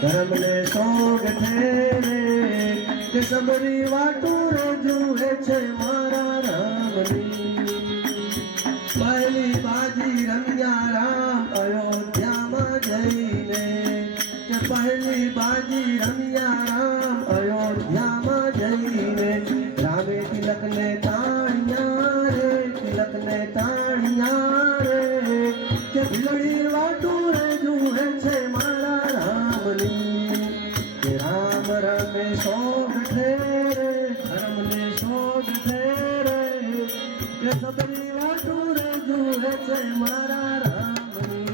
ધર્મ ને સોગ ઠેરે કે સબરી વાટો રે જુએ છે મારા રામની પહેલી બાજી રમ્યા રામ અયોધ્યામાં જઈને કે પહેલી બાજી રમ્યા રામ અયોધ્યામાં જઈને રામે તિલકને તાણ્યા રે તિલકને તાણ્યા રે કે ભીલડી વાટું રે જુએ છે મારા રામની કે રામ રમે સોગ ઠેરે ધર્મને સોગ ઠેરે કે સબરી વાટું રે જુએ છે મારા રામની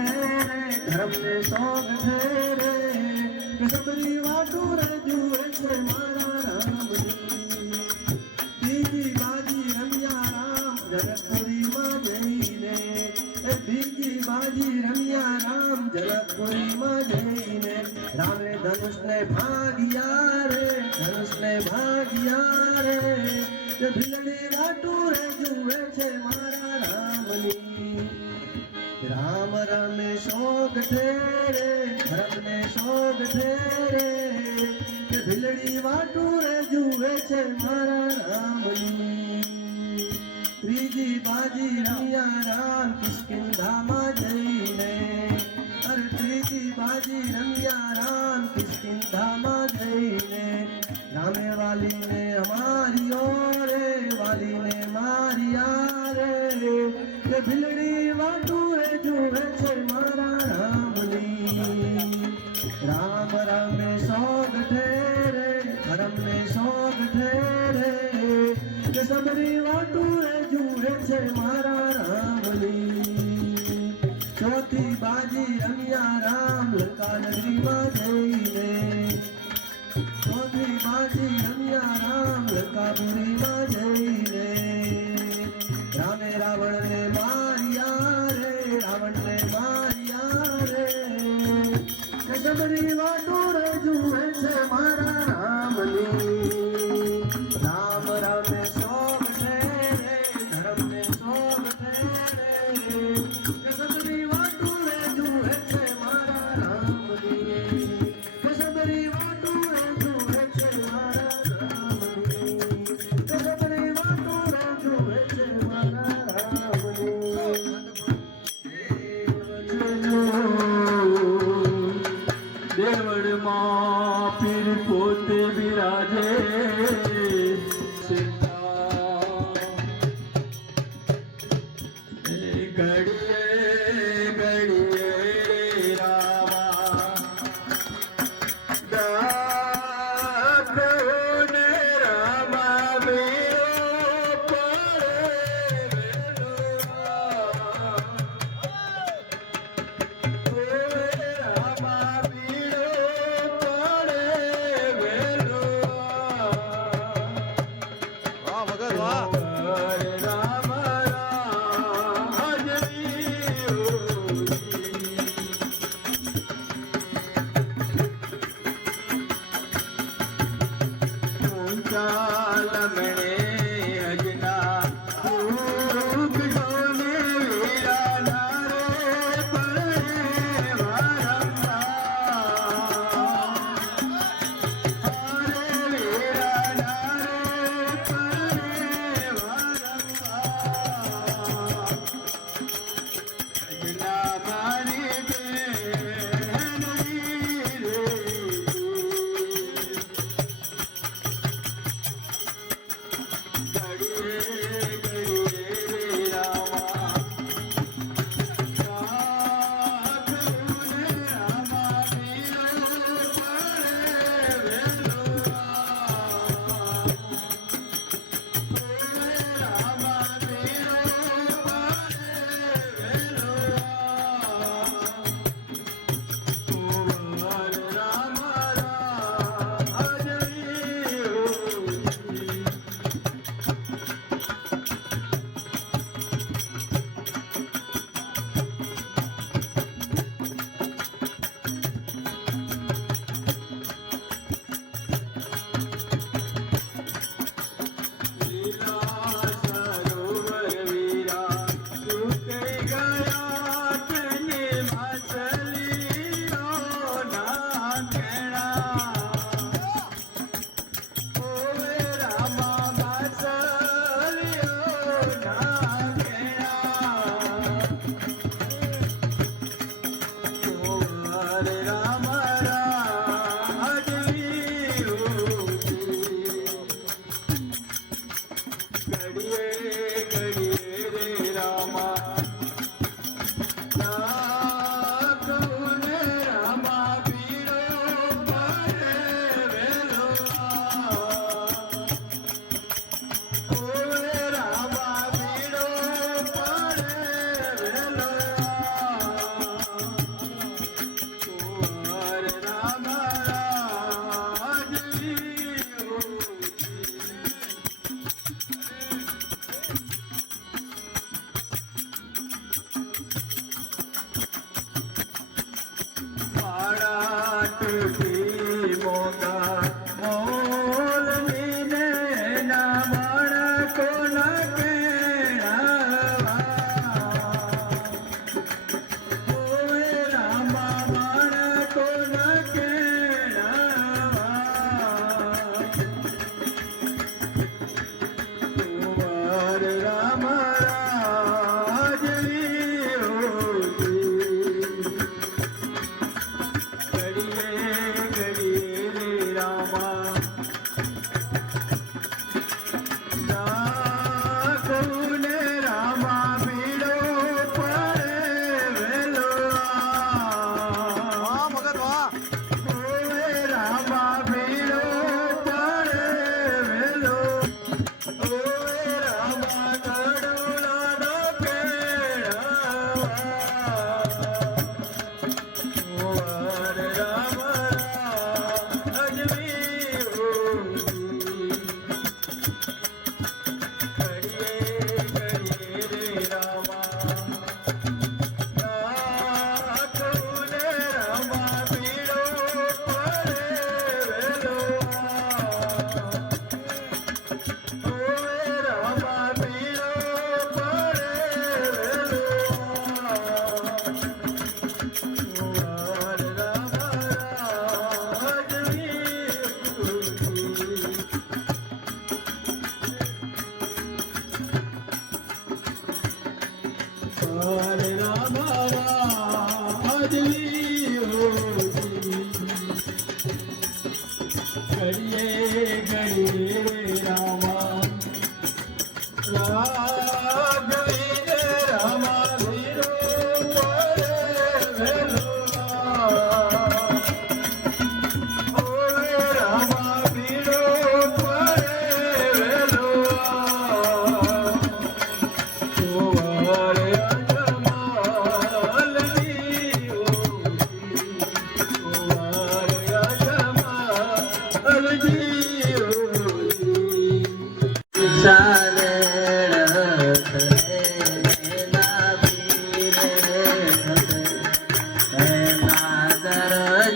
ધર્મને સોગ ઠેરે કે સબરી વાટું રે જુએ છે મારા રામની બીજી બાજી રમ્યા રામ જનકપુરીમાં જઈને બીજી બાજી રમ્યા રામ જનકપુરીમાં જઈને રામે ધનુષને ભાગ્યા રે ધનુષને ભાગ્યા રે કે ભીલડી વાટું રે જુએ છે મારા રામની રામ રમે સોગ ઠેરે ધર્મને સોગ ઠેરે કે ભીલડી વાટું રે જુએ છે મારા રામની ત્રીજી બાજી રમ્યા રામ કિષ્કિંધામાં જઈને અરે ત્રીજી બાજી રમ્યા રામ કિષ્કિંધામાં જઈને રામે વાલીને માર્યો રે વાલીને માર્યા રે કે ભીલડી વાટું રે જુએ છે મારા રામની રામ રમે સોગ ઠેરે ધર્મને સોગ ઠેરે કે સબરી વાટું રે જુએ છે મારા રામની ચોથી બાજી રમ્યા રામ લંકા નગરીમાં જઈને ચોથી બાજી રમ્યા રામ લંકાપુરીમાં જઈને રામે રાવણને માર્યા રે રાવણને માર્યા રે કે સબરી વાટું રે જુએ છે મારા રામની રામ રમે સોગ ઠેરે ધર્મને સોગ ઠેરે કે સબરી વાટું રે જુએ છે મારા રામની કે સબરી વાટું રે જુએ છે મારા રામની કે સબરી વાટું રે જુએ છે મારા દેવળમાં પીર પોતે બિરાજે ઘડીએ ઘડીએ રામા દાખોને રામા વીરો પડે રામા વાહ મગર વાહ રામ રામ હજરી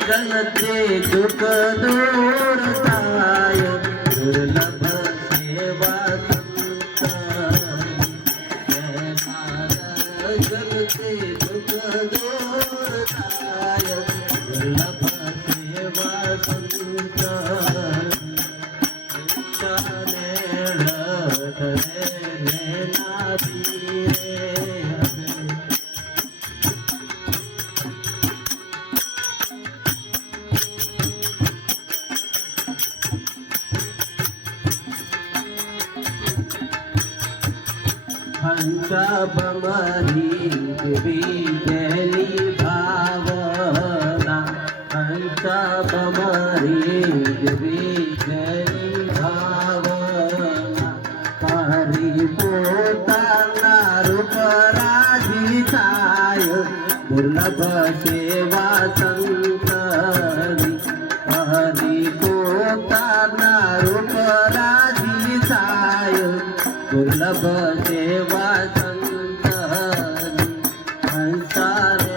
जगते दुख दूर काय दुर्लभ सेवा जगते दुख दूर काय दुर्लभ सेवा हंसा बमरी विजली भावना हंसा बमरी विजली भावना हरि पोताना रूप राधिताय दुर्लभ सेवा संतरी हरि पोताना रूप राधिताय दुर्लभ सेवा संतरी हंसारे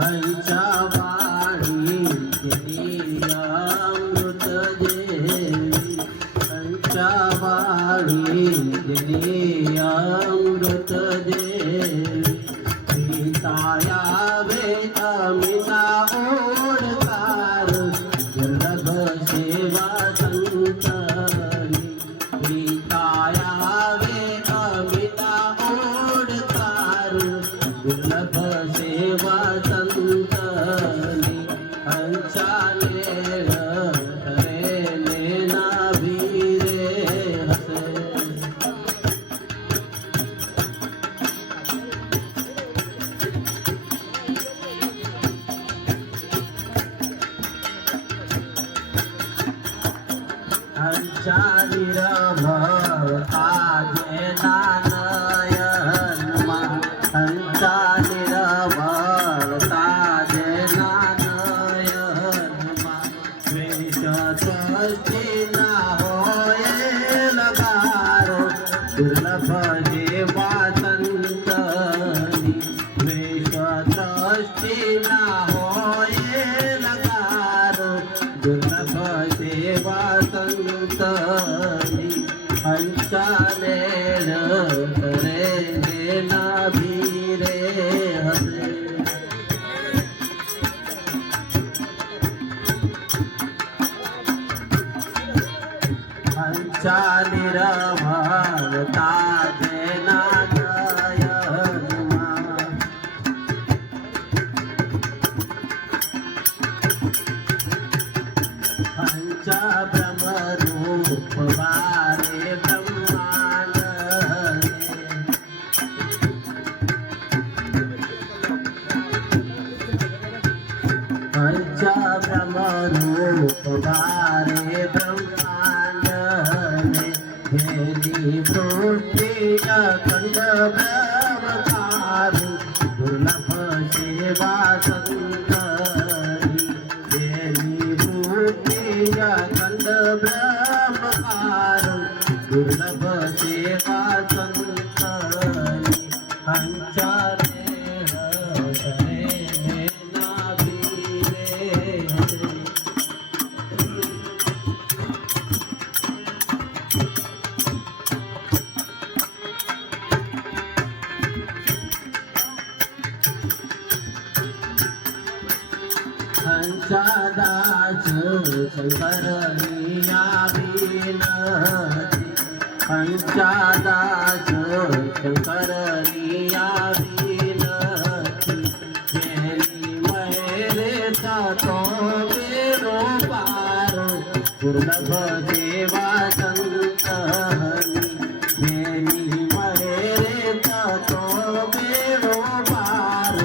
हंसा वाणी अमृत देवी हंसा वाणी अमृत देवी सीताया वे अमिता ओडकार दुर्लभ सेवा संतरी सीताया वे अमिता ओडकार दुर्लभ सेवा संतरी हंसाने हरे लेना वीरे हसे हंसानी भवता जे नानयन मा हंसानी भवता जे नानयन मा वेश सृष्टि ना होए लगारो दुर्लभ सेवा संतरी वेश सृष्टि ना होए लगारो दुर्लभ सेवा संतरी हंसाने हरे ना भीरे हसे हंसा निरभवता जेना नयनमा हंसा ब्रह्मरूप वारे ब्रह्मांड हंसा ब्रह्मरूप वारे ब्रह्मांड हेली वृत्ति अखंड ब्रह्मकार दुर्लभ सेवा संतरी हेली वृत्ति अखंड ब्रह्मकार दुर्लभ सेवा संतरी हंसा शंकरनी विनती पंचादास शंकरनी विनती तेरी मेरे तो मेरो पार दुर्लभ देवा संतनी तेरी मेरे तो मेरो पार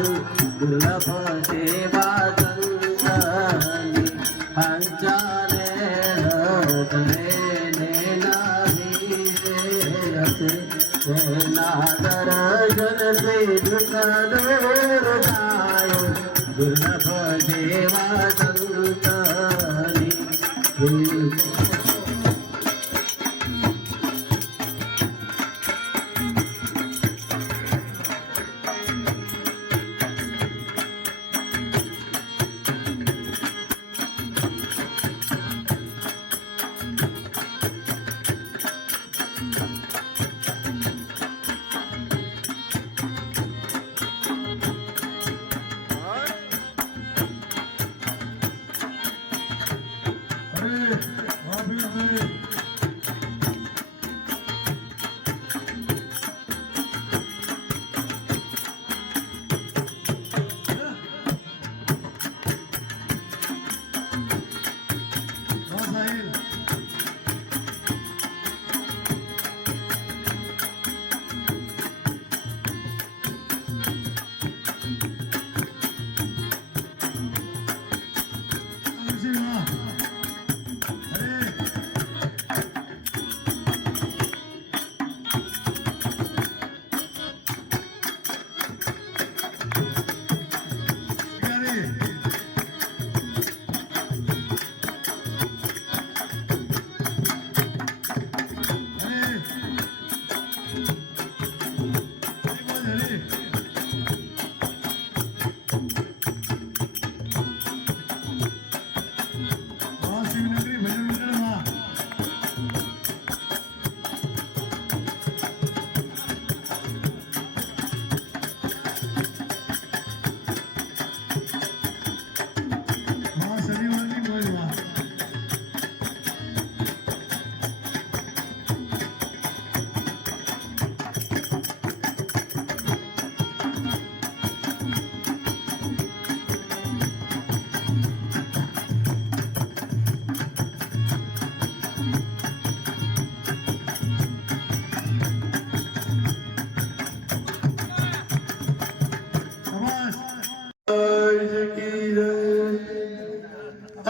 दुर्लभ देवा संतनी पंचाने दर्शन से दुर्लभ देवा संतनी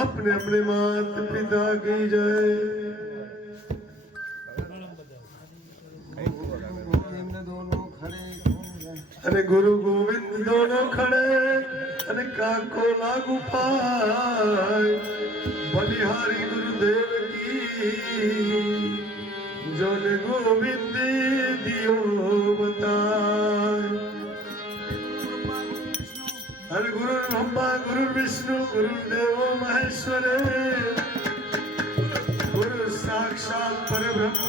अपने अपने माता पिता की जय। अरे गुरु गोविंद दोनों खड़े अरे काको लागू पाए बलिहारी गुरुदेव की जोन गोविंद दियो बताए। हर गुरु ब्रह्मा गुरु विष्णु गुरुदेव महेश्वर गुरु साक्षात परब्रह्म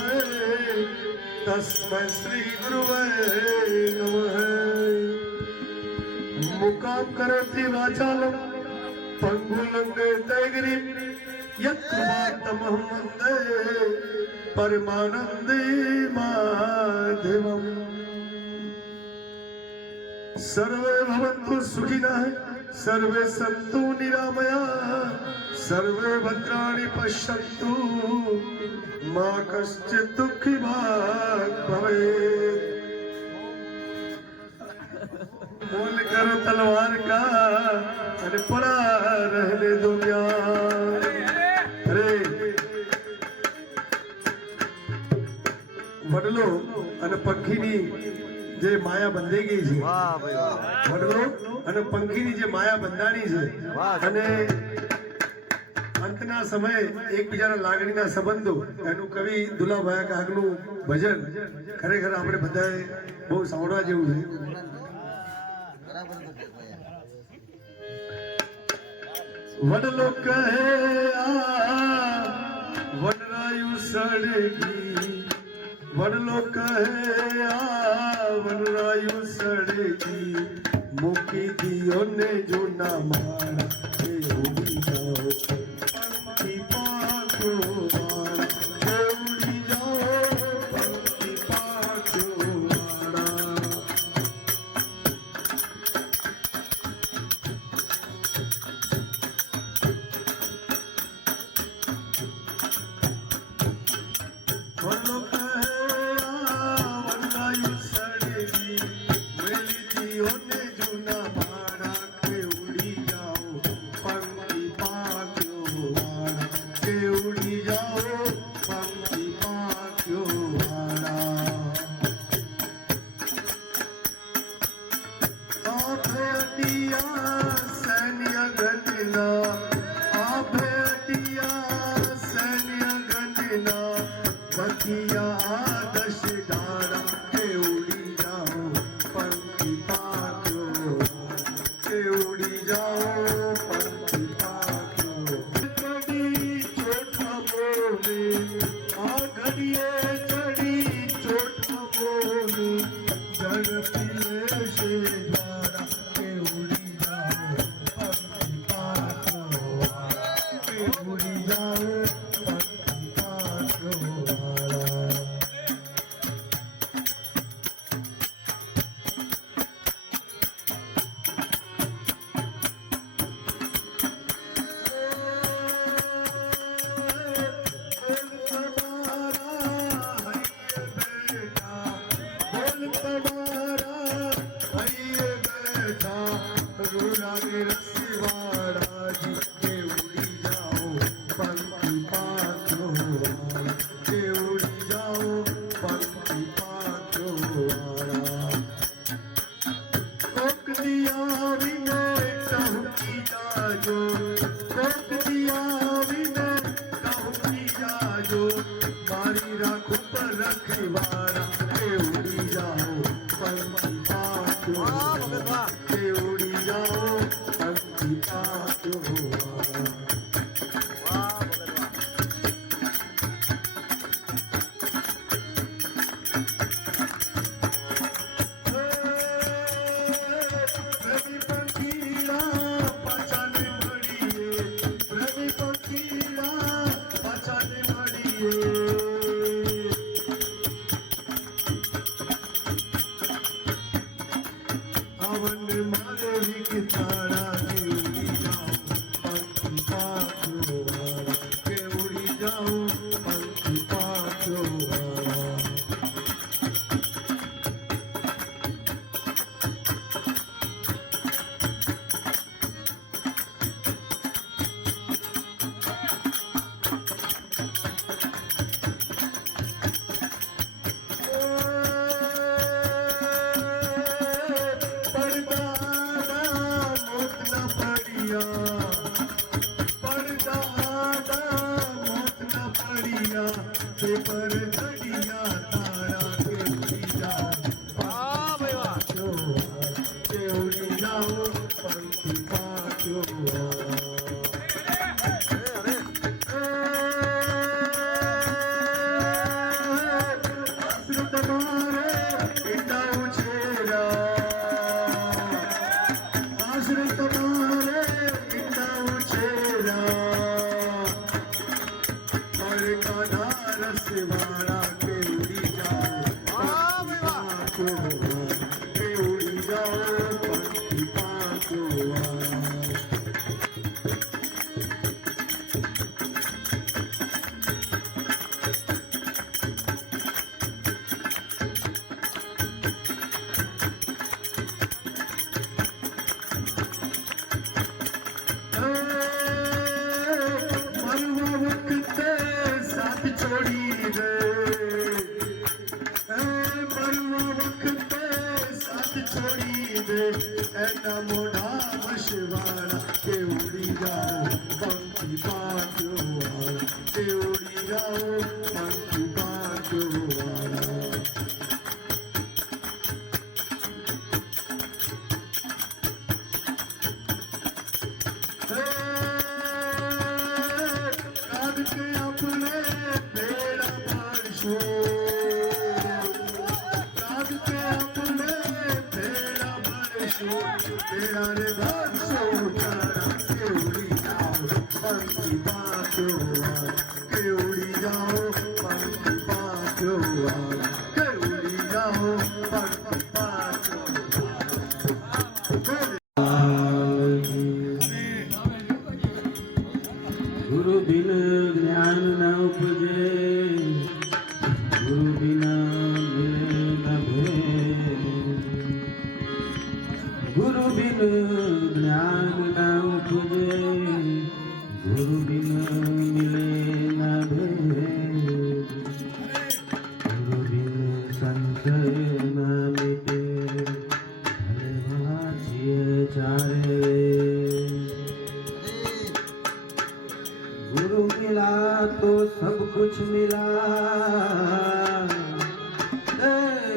तस्मै श्री गुरुवे नमः। मुकाम करोति वाचालं पंगुलं दैगिरिं यत्कृपातमहं वन्दे परमानन्दे माधवम्। सर्वे भवन्तु सुखिनः सर्वे सन्तु निरामयाः सर्वे भद्राणि पश्यन्तु मा कश्चित् दुःखी भाग् भवेत्। मोल करो तलवार का अरे पड़ा रहने दो ज्ञान। अरे वडलो અને પંખીની જે માયા બંધાઈ ગઈ છે વડલો અને પંખીની જે માયા બંધાણી છે અને અંતના સમયે એકબીજાના લાગણીના સંબંધો એનું કવિ દુલાભાઈ કાગનું ભજન ખરેખર આપણે બધાએ બહુ સાંભળવા જેવું છે। વડલો કહે આ વડરાયુ સળગી વડલો કહે આ વડરાયુ સળગી મૂકી દિયો ને જો ના મારા એ હોવી જાઓ દ્વાદશ ધારા કે ઉડી જાઓ પંખી પાખ્યો કે ઉડી જાઓ પંખી પાખ્યો ચડી ચોટમાં બોલે આ ઘડીએ ચડી ચોટમાં બોલે ઝડપી લેશે દ્વારા કે ઉડી જાઓ પંખી પાખ્યો કે ઉડી જાઓ પંખી પાખ્યો મારી રાખો પર રખવાડા કે ઉડી જાઓ પંખી પાખ્યો કે ઉડી જાઓ પંખી પાખ્યો રવિ પંખીડા પાછાને મળીએ રવિ પંખીડા પાછાને મળીએ આવન મારે વિકતારા કે ઉડી જાઓ પંખી પાખ્યો કે ઉડી જાઓ પંખી પાખ્યો પેપર ઘડિયા તારા કે ઉડી જાઓ કે ઉડી જાઓ પંખી પાખ્યો તમારે ઈંડા ઉછેરા આશરે તમારે ઈંડા ઉછેરા મારે કાના રસવાડા કે ઉડી જાઓ કે ઉડી જાઓ પંખી પાખ્યો છોડી દે મરવા વખતે સાથ છોડી દે એના મોઢા મશવાડા કે ઉડી જાઓ પંખી પાખ્યો કે ઉડી જાઓ પંખી પાખ્યો કે આપણે ભેળા ભણશું કે આપણે ભેળા ભણશું ભેળા રે ભણશું તારા કે ઉડી જાઓ પંખી પાખ્યો કે ઉડી જાઓ પંખી પાખ્યો કે ઉડી જાઓ પંખી પાખ્યો ગુરુ બિન જ્ઞાન ન ઉપજે ગુરુ બિના મિલે ન ભેદ ગુરુ બિન જ્ઞાન ન ઉપજે ગુરુ બિન મિલે ન ભેદ ગુરુ બિન સંશય ન મિટે ભલે વાંચીએ ચારે गुरु मिला तो सब कुछ मिला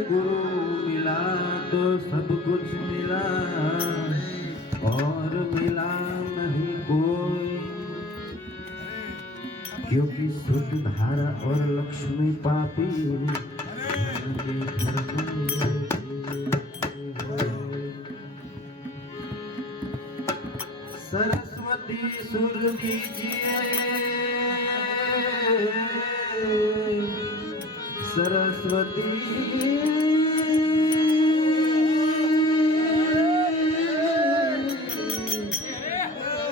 गुरु मिला तो सब कुछ मिला और मिला नहीं कोई, क्योंकि शुद्ध धारा और लक्ष्मी पापी उनके घर में सरस्वती सुर दीजिए, सरस्वती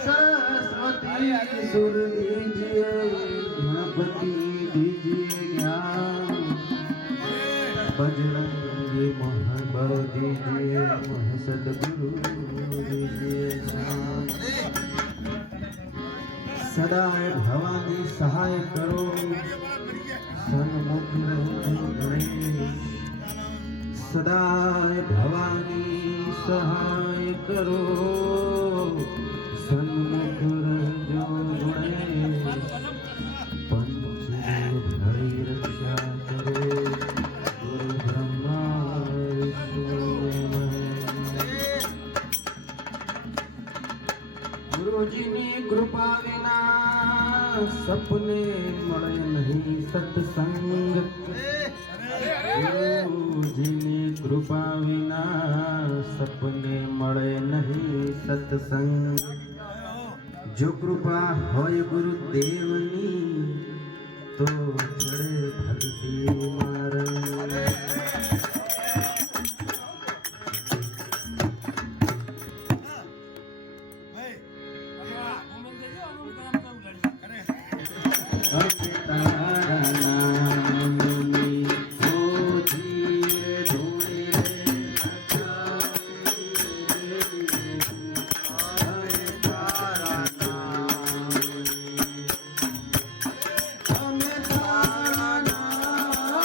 सरस्वती सुर दीजिए, गणपति दीजिए ज्ञान, बजरंगी महाबल दीजिए, सदगुरु दीजिए शान। सदाय भवानी सहाय करो, सन्मुख रहो गणेश। सदाय भवानी सहाय करो, सन्मुख रहो गणेश। पंचदेव हरि रक्षा करो, गुरु ब्रह्मा विष्णु गुरुजीनी कृपा विना सपने મળે નહીં સત્સંગ, ગુરુજીની કૃપા વિના સપને મળે નહીં સત્સંગ। જો કૃપા હોય ગુરુદેવની તો ચડે ભક્તિ મારંગ। અમે તારા નામની ધીર ધૂણે અમે તારા નામની, અમે તારા નામની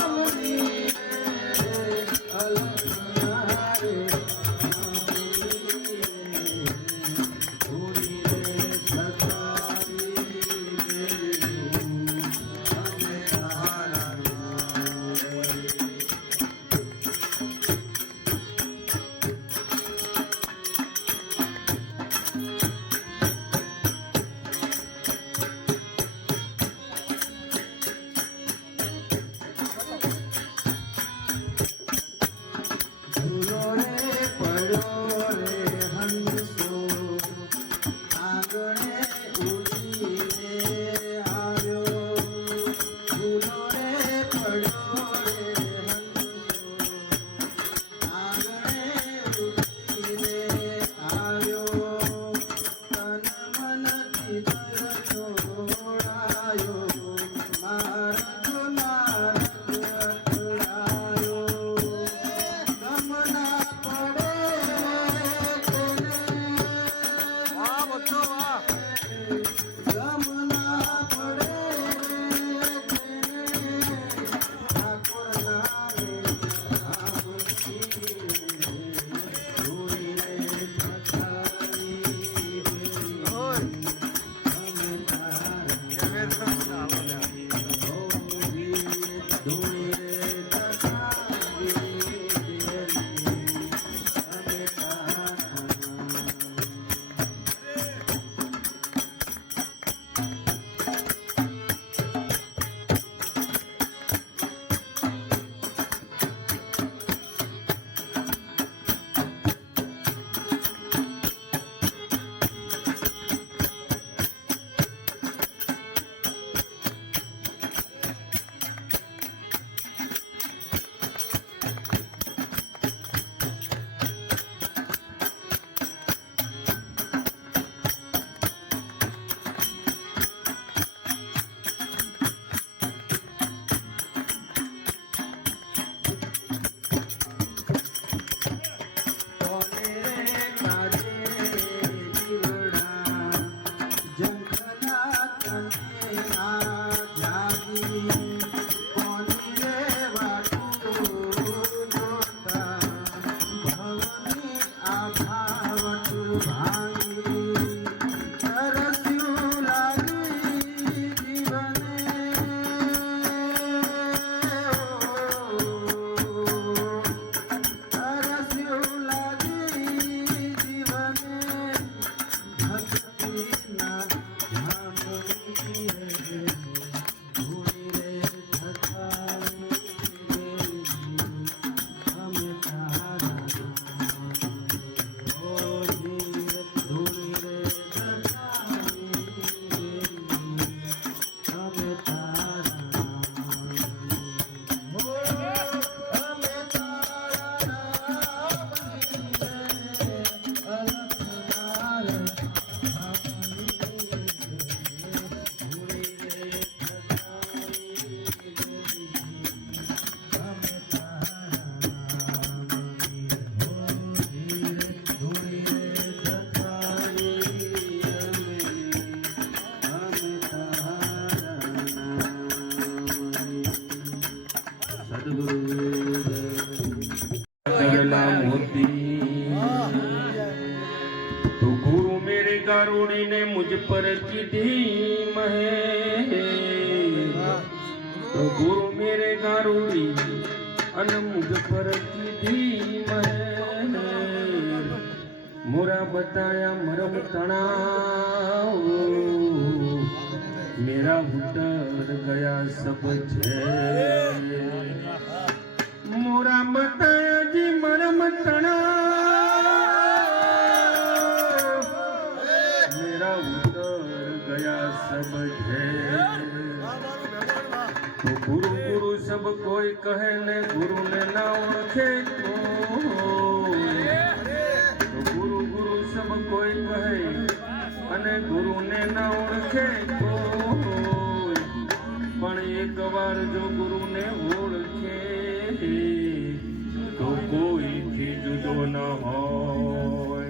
करला मोती तो गुरु मेरे गारुड़ी ने मुझ पर की धीम है तो गुरु मेरे गारुड़ी अन मुझ पर की धीम है मोरा बताया मरम तणाव मेरा उतर गया सब झेल मोरा बताया जी मरम तणाव मेरा उतर गया सब झेल तो गुरु गुरु सब कोई कहे ने गुरु ने ना ओळखे कोई तो गुरु गुरु सब कोई कहे अने गुरु ने ना ओळखे कोई पण एक बार जो गुरु ने ओळखे तो कोई थी जुदो न होय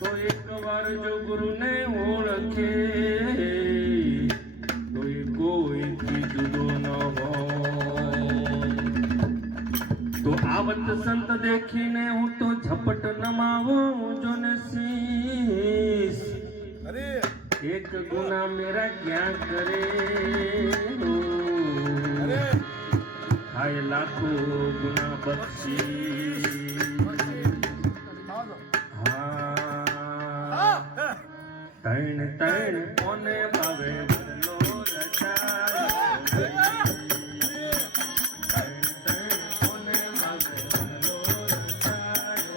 तो एक बार जो गुरु ने ओळखे तो कोई थी जुदो न होय तो आवत संत देखीने हूँ तो झपट नमाऊं जो ने शीश एक गुना मेरा क्या करे हाय लाखों गुना बख्शी हाँ तैण तैण कोने भावे वरनो रचायो तैण तैण कोने भावे वरनो रचायो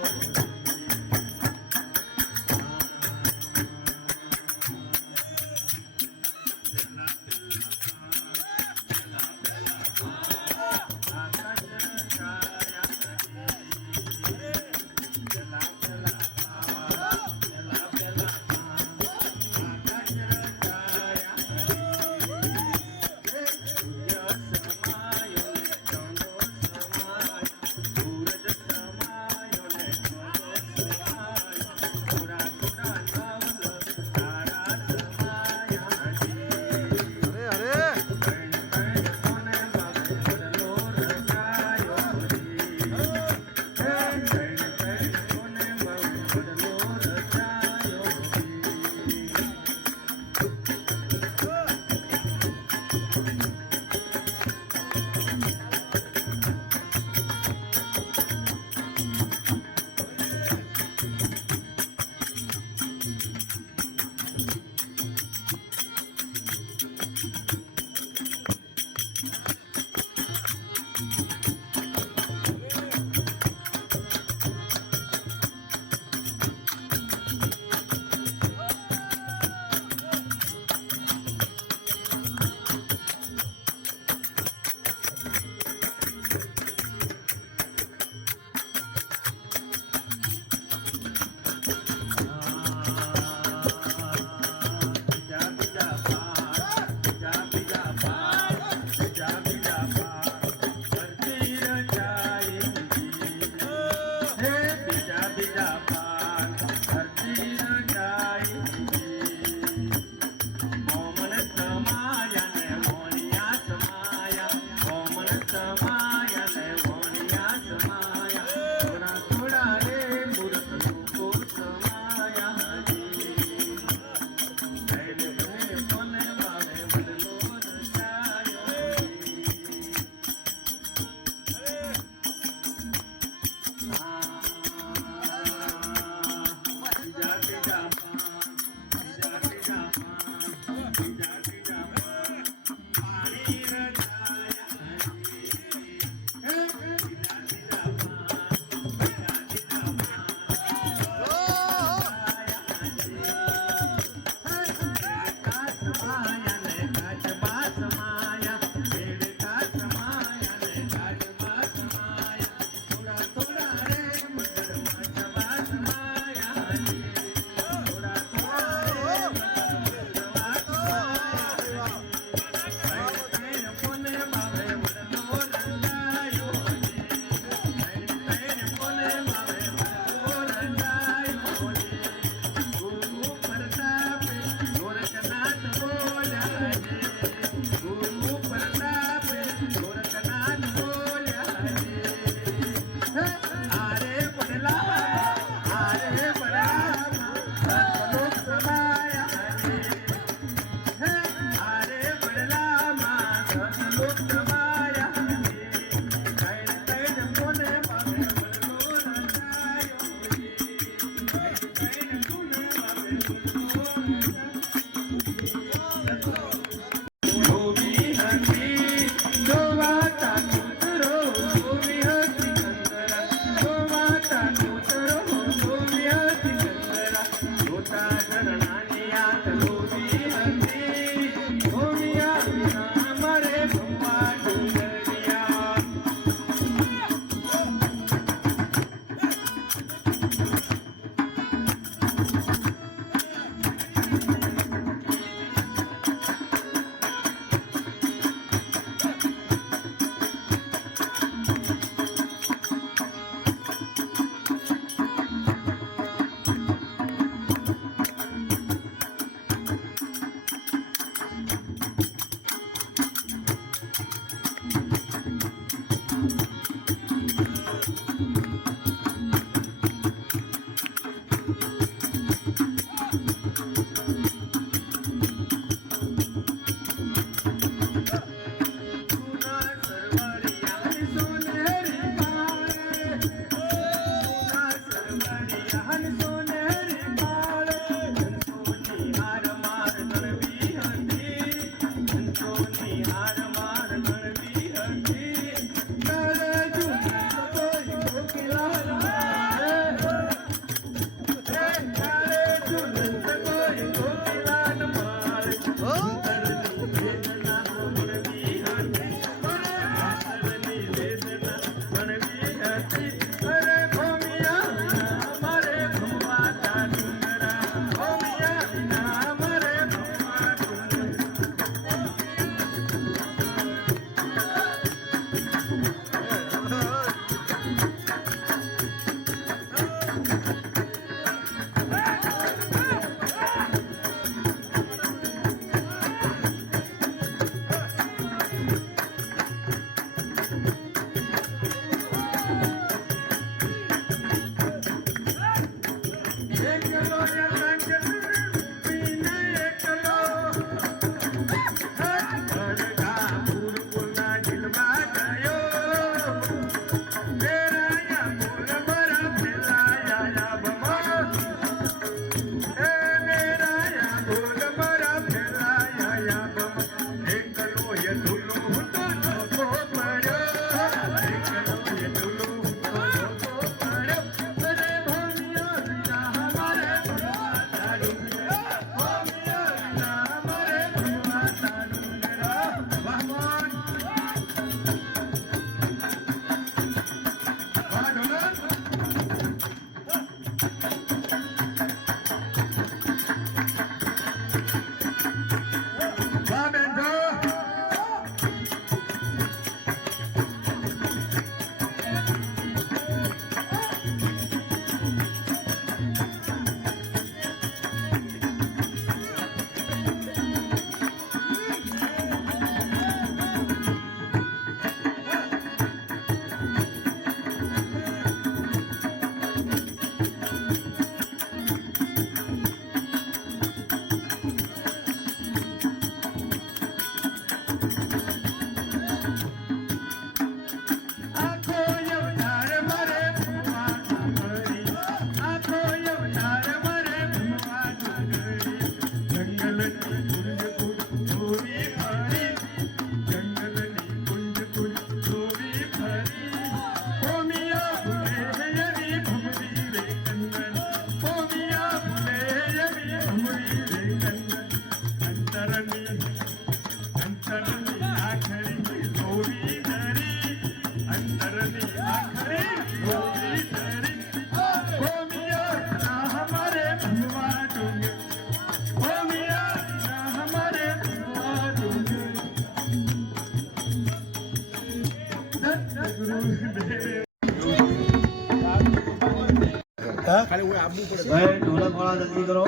ભાઈ ઢોલક વાળા જલ્દી કરો.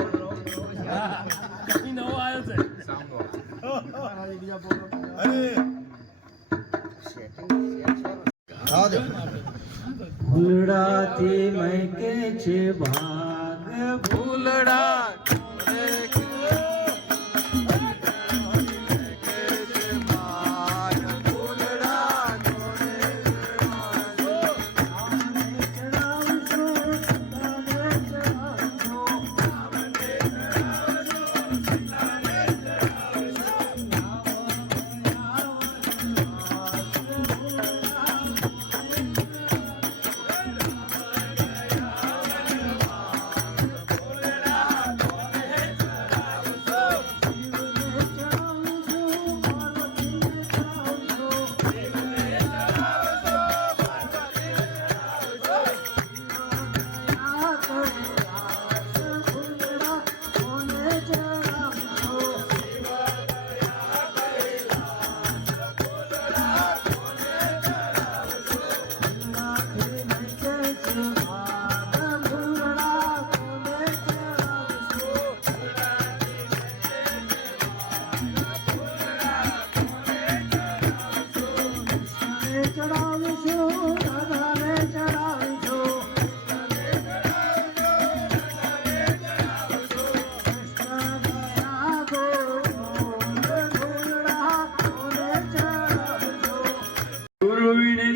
ફૂલડાથી મહેકે છે ભાગ ફૂલડા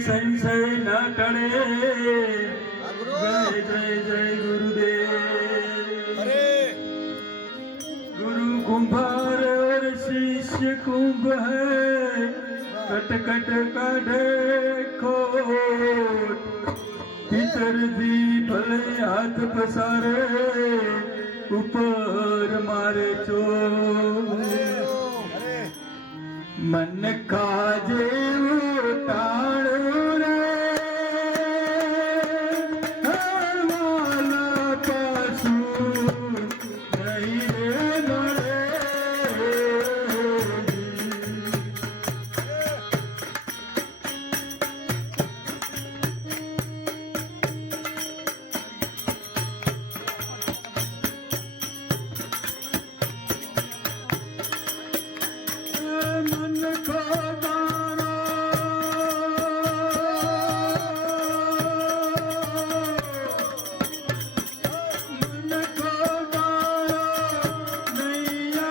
સંશય ન ટળે જય જય જય ગુરુદેવ गुरु कुंभार और शिष्य कुंभ है कट कट काढ़े खोट भीतर दी भले हाथ पसारे ऊपर मारे चोट मन काजे टाणो रे हरवाला पासू नहीं रे नड़े मन को दाना मन को दाना नैया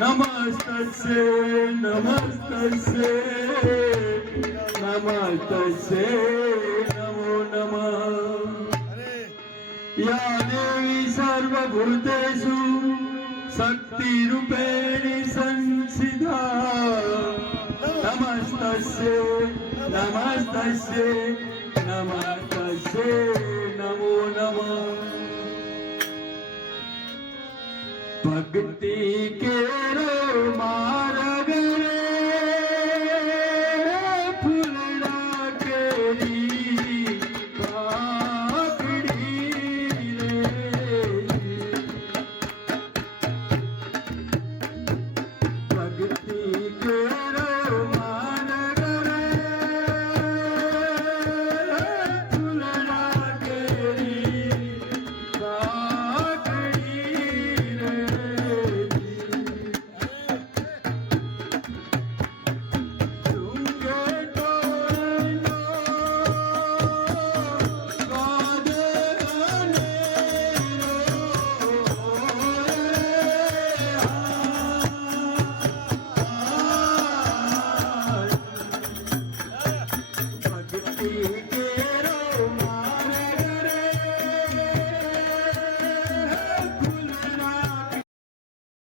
નમસ્તસ્ય નમસ્તસ્ય નમસ્તસ્ય નમો નમઃ યા દેવી સર્વભૂતેષુ શક્તિરૂપેણ સંસ્થિતા નમસ્તસ્ય નમસ્તસ્ય નમસ્તસ્ય નમો નમઃ ભક્તિ કે